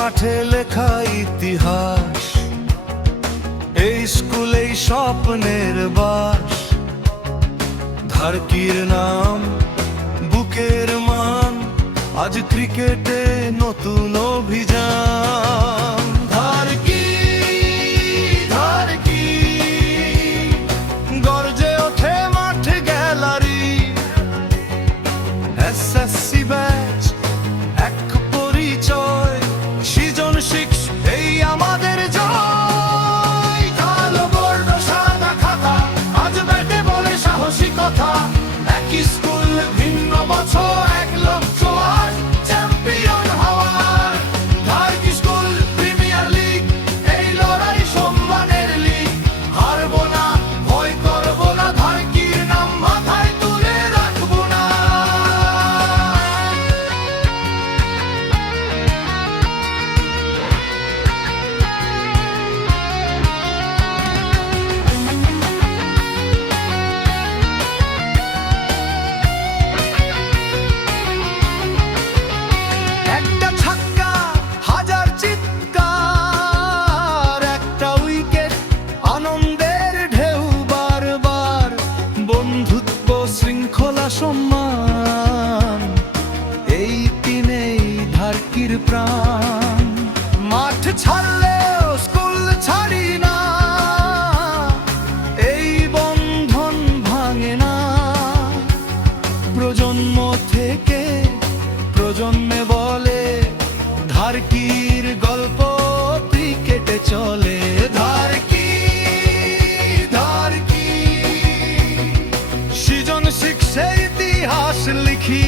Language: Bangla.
মাঠে লেখা ইতিহাস, এই স্কুলেই স্বপ্নের বাস। ধারকির নাম, বুকের মান, আজ ক্রিকেটে নতুন অভিযান। ধারকি ধারকি গর্জে ওঠে মাঠ গ্যালারি, এসএসসি ব্যাচ এক পরিচয়, সৃজন শিক্ষ এই আমাদের জয়। কালো বর্ণ সাদা খাতা, আজ ব্যাটে বলে সাহসী কথা, একই স্কুল ভিন্ন বছর, এক লক্ষ্য আজ চ্যাম্পিয়ন হওয়ার। ধারকি স্কুল প্রিমিয়ার লিগ, এই লড়াই সম্মানের লিগ, হারবো না ভয় করবো না, ধারকির নাম মাথায় তুলে রাখবো না। একটা ছক্কা, হাজার চিৎকার, একটা উইকেট, আনন্দের ঢেউ বারবার। বন্ধুত্ব, শৃঙ্খলা, সম্মান, এই তিনেই ধারকির প্রাণ। মাঠ ছাড়লেও স্কুল ছাড়ি না, এই বন্ধন ভাঙে না। প্রজন্ম থেকে প্রজন্মে বলে, ধারকির গল্প ক্রিকেটে চলে। ধারকি ধারকি সৃজন শিক্ষা ইতিহাস লিখি।